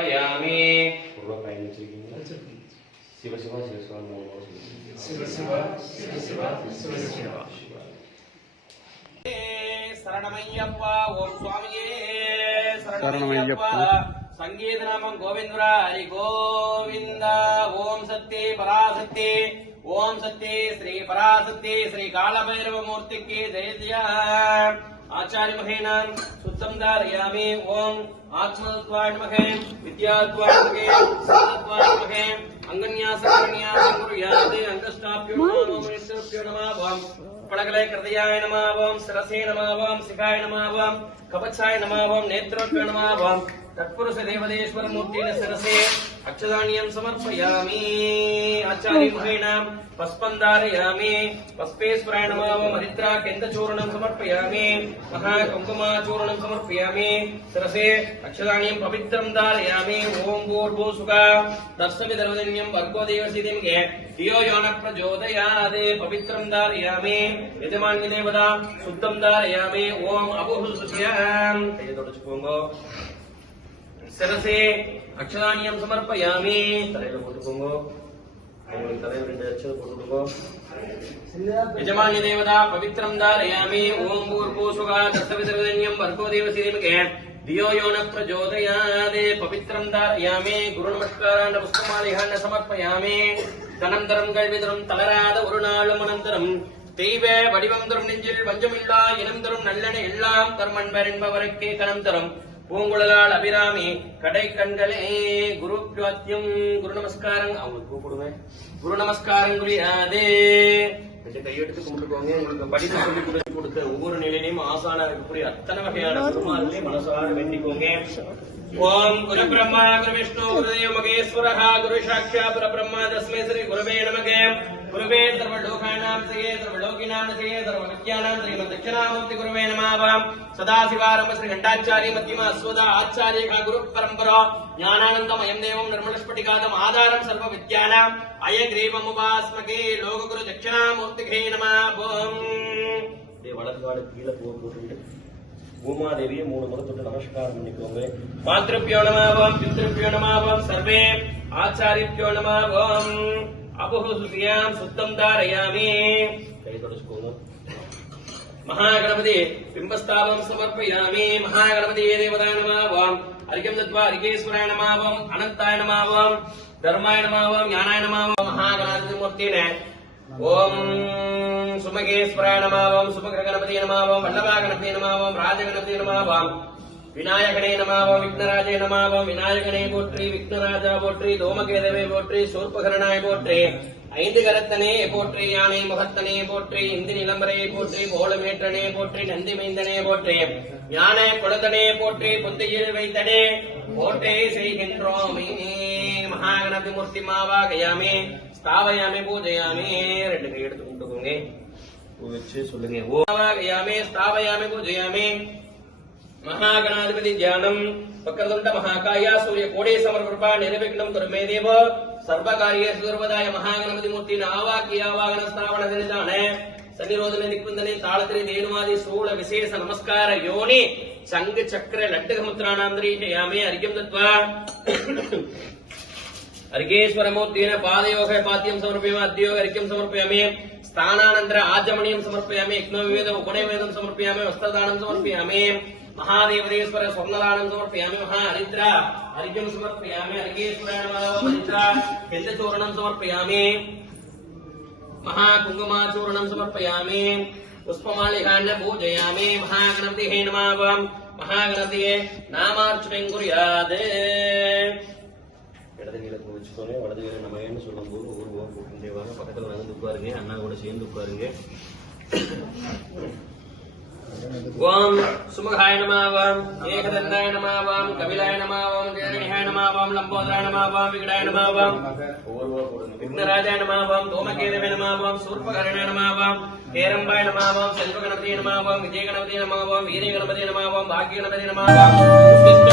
సమర్పయామి పూర్వపై శివ శివ శివ శివ శివ శివ శివ శివ శివ శరణమయ్యప్ప ఓం స్వామియే శరణమయ్యప్ప సంగీత నామం గోవిందుర హరి గోవింద ఓం సత్య పరాశక్తి ఓం సత్య శ్రీ పరాశక్తి శ్రీ కాళభైరవ మూర్తికి జయ జయ ఆచార్యమహేనాన్ శుద్ధం ధారయామి ఓం ఆత్మతత్వాణమహే విద్యాత్వాణమహే సత్వాణమహే అంగన్యాసకన్యాసం కురుయాదే అంగష్టాభ్యో నమాభం పడగలే హృదయాయ నమాభం శిరసే నమాభం శిఖాయ నమాభం కపచాయ నమాభం నేత్రోభ్యో నమాభం சிரசே நமாவாம் சிகாய நமாவாம் கவச்சாய நமாவாம் நேத்ரோப்யோ நமாவாம் தத்புருஷ தேவதேஸ்வர மூர்த்தின சிரசே அக்ஷதானியம் சமர்ப்பயாமி ஆச்சாரிய முகேனாம் பஸ்பந்தாரயாமி பஸ்பேஸ்வராய நமாவாம் ஹரித்ரா கெந்தச்சூர்ணம் சமர்ப்பயாமி மகா குங்குமாச்சூர்ணம் சமர்ப்பயாமி சிரசே அக்ஷதானியம் பவித்ரம் தாரயாமி ஓம் பூர்வோ சுகா தர்சமி தர்வதன்யம் வர்கோ தேவசிதிம் கே தியோ யோன பிரஜோதயாதே பவித்ரம் தாரயாமி எஜமான்ய தேவதா சுத்தம் தாரயாமி ஓம் அபுஹுஸ்யாம் கையை தொடச்சு போங்கோ சிரசே அக்ஷதானியம் சமர்ப்பயாமி தலையில போட்டுக்கோங்க உங்களுக்கு தலையில ரெண்டு அச்சம் போட்டுக்கோங்க यजमान्य देवता पवित्रं धारयामि ॐ भूर्भुवः दत्तविसर्वजन्यं भर्गो देवसीमके धियो यो न प्रचोदयादे पवित्रं धारयामि गुरुनमस्कारान् पुष्पमालिहान् समर्पयामि தனந்தரம் கல்விதரும் தளராத ஒரு நாளும் அனந்தரம் தெய்வ வடிவம் தரும் நெஞ்சில் வஞ்சமில்லா இனம் தரும் நல்லென எல்லாம் தர்மன்பர் என்பவருக்கே கணம் தரும் பூங்குழலால் அபிராமி கடை கண்களே குரு பிராத்தியம் குரு நமஸ்காரம் அவங்களுக்கு கூப்பிடுவேன் குரு நமஸ்காரம் குறியாதே ரெண்டு கையெடுத்து கும்பிட்டுக்கோங்க. உங்களுக்கு படிப்பு சொல்லி கொடுத்து கொடுத்த ஒவ்வொரு நிலையிலையும் ஆசானா இருக்கக்கூடிய அத்தனை வகையான குருமார்களையும் மனசார வேண்டிக்கோங்க. ஓம் குரு பிரம்மா குரு விஷ்ணு குருதேவ மகேஸ்வரஹா குரு சாட்சா பரபிரம்மா தஸ்மே ஸ்ரீ குருவே நமகே. குருவே சர்வ லோகானாம் சயே சர்வ லோகினாம் சர்வலோகினாம் சர்வ சர்வவித்யானாம் ஸ்ரீமத் தட்சிணாமூர்த்தி குருவே நமாவாம் சதாசிவாரம்ப ஸ்ரீ கண்டாச்சாரிய மத்தியம அஸ்வதா ஆச்சாரிய குரு பரம்பரா ஞானானந்தமயம் தேவம் நிர்மலஸ்பட்டிகாதம் ஆதாரம் சர்வ வித்யானாம் அயக்ரீவமுபாஸ்மகே லோககுரு தட்சிணாமூர்த்திகே நமாவோம் வலது காடு கீழே போட்டு பூமாதேவியை மூணு முறை தொட்டு நமஸ்காரம் பண்ணிக்கோங்க மாத்திருப்பியோ நமாவாம் பித்திருப்பியோ நமாவாம் சர்வே ஆச்சாரிப்பியோ நமாவாம் அபுஹுசுதியாம் சுத்தம் தாரயாமி. கை தொடச்சுக்கோங்க மகாகணபதி பிம்பஸ்தாபம் சமர்ப்பயாமி. மகாகணபதி தேவதாய நமாவாம். அரிகம் தத்வா அரிகேஸ்வராய நமாவாம். அனந்தாய நமாவாம். தர்மாய நமாவாம். ஞானாய நமாவாம். மகாகணாதி மூர்த்தினே ஓம் சுமகேஸ்வராய நமாவாம். சுமகர கணபதி நமாவாம். வல்லபா கணபதி நமாவாம். ராஜகணபதி நமாவாம். விநாயகனே நமாவாம் விக்னராஜே நமாவாம் விநாயகனே போற்றி விக்னராஜா போற்றி தோமகேதவே போற்றி சூர்பகரனாய் போற்றி ஐந்து கரத்தனே போற்றி யானை முகத்தனே போற்றி இந்தி நிலம்பரையை போற்றி கோலமேற்றனே போற்றி நந்தி மைந்தனே போற்றி யானை குளத்தனே போற்றி புத்தியில் வைத்தனே போற்றே செய்கின்றோமே. மகாகணபதி மூர்த்தி மாவாகயாமே ஸ்தாவயாமே பூஜையாமே. ரெண்டு கை எடுத்து கும்பிட்டுக்கோங்க வச்சு சொல்லுங்க. ஓவாகயாமே ஸ்தாவயாமே பூஜையாமே. ಮಹಾಗಣಾಧಿಪತಿ ಧ್ಯಾನಂ ವಕ್ರದುಂಡ ಮಹಾಕಾಯ ಸೂರ್ಯ ಕೋಡೆ ಸಮರ್ಪೃಪ ನಿರ್ವಿಘ್ನಂ ಕುರುಮೇ ದೇವ ಸರ್ವಕಾರ್ಯ ಸುಧರ್ಮದಾಯ ಮಹಾಗಣಪತಿ ಮೂರ್ತಿ ಆವಾಕಿ ಆವಾಗಣ ಸ್ಥಾವನ ನಿಲ್ದಾಣೆ ಸನ್ನಿರೋಧನೆ ನಿಕುಂದನೆ ತಾಳತ್ರಿ ಧೇನುವಾದಿ ಸೂಳ ವಿಶೇಷ ನಮಸ್ಕಾರ ಯೋನಿ ಚಂಗ ಚಕ್ರ ಲಟ್ಟಗ ಮುದ್ರಾಣಾಂದ್ರೀಶಯಾಮೆ ಅರ್ಘ್ಯಂ ದತ್ವಾ अर्घेश्वरमूर्तेन पादयोः पाद्यं समर्पयामि अद्योः अर्घ्यं समर्पयामि സ്ഥാനാനന്തര ആജമണിയം സമർപ്പയാമേ യജ്ഞോപവേദം ഉപണയവേദം സമർപ്പയാമേ വസ്ത്രദാനം സമർപ്പയാമേ മഹാദേവദേശ്വര സ്വർണ്ണദാനം സമർപ്പയാമേ മഹാഹരിദ്ര ഹരിജം സമർപ്പയാമേ ഹരികേശ്വരഹരിദ്ര ഗന്ധചൂർണം സമർപ്പയാമേ മഹാകുങ്കുമാചൂർണം സമർപ്പയാമേ പുഷ്പമാലികാന്ന പൂജയാമേ മഹാഗണപതിഹേ നമാവാം മഹാഗണപതിയെ നാമാർച്ചനം കുറിയാതെ ഇടതുകീഴ കുറിച്ചിട്ടോനെ വടതുകീഴ നമയെന്ന് ചൊല്ലുമ്പോൾ ഒരു கையில வாங்க பக்கத்தில் வந்து உட்காருங்க அண்ணா கூட சேர்ந்து உட்காருங்க. ஓம் சுமகாய நமாவாம் ஏகதந்தாய நமாவாம் கபிலாய நமாவாம் தேரணிகாய நமாவாம் லம்போதராய நமாவாம் விகடாய நமாவாம் விக்னராஜாய நமாவாம் தோமகேதவே நமாவாம் சூர்பகரணாய நமாவாம் கேரம்பாய நமாவாம் செல்வகணபதி நமாவாம் விஜயகணபதி நமாவாம் வீரகணபதி நமாவாம் பாக்கிய கணபதி நமாவாம் உத்திஷ்ட கணபதி நமாவாம்